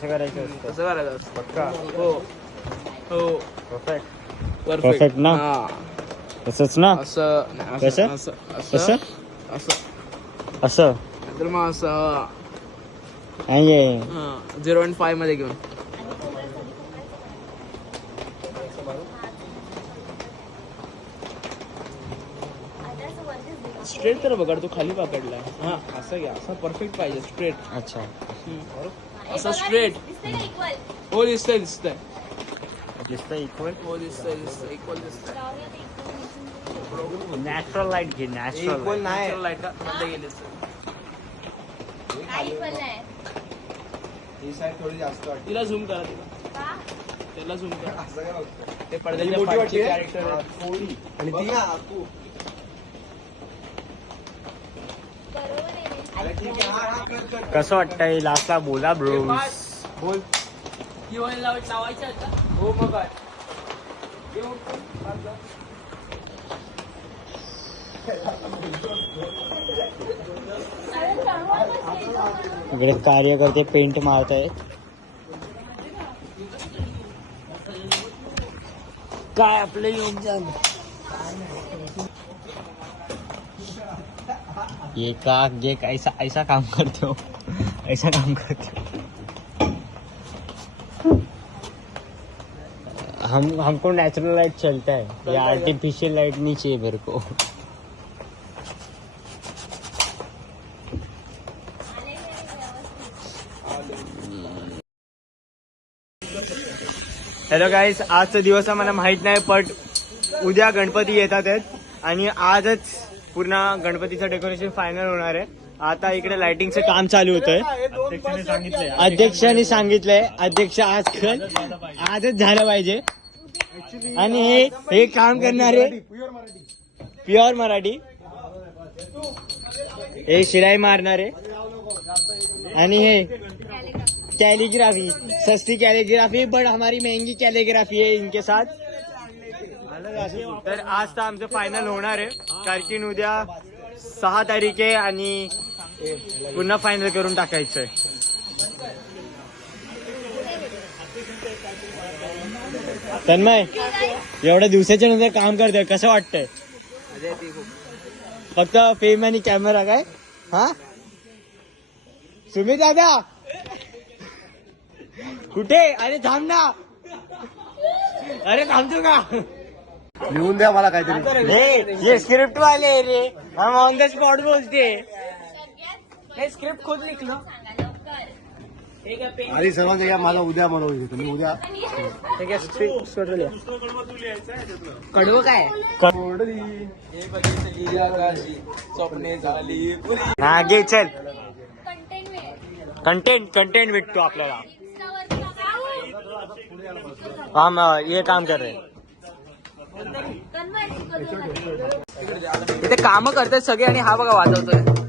असं करायचं असतं. कसं करायचं असतं? पक्का. हो हो परफेक्ट. परफेक्ट ना? हा तसंच ना? असं नाही, कसं? असं कसं? असं असं असं तर मग असं नाही 0.5 मध्ये घेऊन स्ट्रेट तर पकड, तू खाली पकडलाय. हा असं घ्या, असं परफेक्ट पाहिजे स्ट्रेट. अच्छा असं स्ट्रेट. हो दिसतंय दिसतंय दिसतं इक्वल. हो दिसतंय दिसतंय इक्वल दिसतंय. नॅचरल लाईट घे. नॅचरल नॅचरल लाईट मध्ये गेली ही साईड थोडी जास्त वाटते. तिला झूम करा, त्याला झूम करा. असं काय बघतोय? ते ही पडद्याच्या मोठी पाठची वाटते कॅरेक्टर हा, थोडी. आणि ती ना तू अरे ठीक आहे. हा, हा, कर, कर. कसं वाटतंय लास्टला बोला ब्रो. बोल. लावायचं आता. हो मग काय इकडे कार्यकर्ते पेंट मारत आहेत. काय आपलं योगदान. ये ऐसा ऐसा काम करते हो. ऐसा काम करते हो. हमको नेचुरल लाइट चलता है, ये आर्टिफिशियल लाइट नहीं चाहिए मेरे को. हॅलो गाईस, आजचा दिवस आम्हाला माहित नाही, पण उद्या गणपती येतात आहेत आणि आजच पूर्ण गणपतीचं डेकोरेशन फायनल होणार आहे. आता इकडे लाइटिंगचं काम चालू होतंय. अध्यक्षाने सांगितलंय अध्यक्ष आजच झालं पाहिजे. आणि हे काम करणारे प्युअर मराठी, हे शिलाई मारणारे आणि हे कैलीग्राफी, सस्ती कैलीग्राफी बट हमारी महंगी कैलीग्राफी है इनके साथ. तर आज तर आमचं फायनल होणार आहे, कारण की उद्या 6 तारीख आहे आणि पुन्हा फायनल करून टाकायचंय. तन्मय, एवढ्या दिवसाच्या नंतर काम करतोय, कसं वाटतंय? फक्त फेम आणि कॅमेरा काय? हा सुमित दादा कुठे? अरे थांब ना, अरे थांबतो का? लिहून द्या मला काहीतरी. ये स्क्रिप्ट वाले रे, हम ऑन द स्पॉट बोलते. स्क्रिप्ट खुद लिख लो. आणि सर्वांच्या या मला उद्या बनवून घेतो मी उद्या. कडवं काय स्वप्ने झाली. हा घे चल. कंटेंट भेटतो आपल्याला. हम ये काम कर रहे. इथे काम करतात सगळे आणि हा बघा वाजवतोय.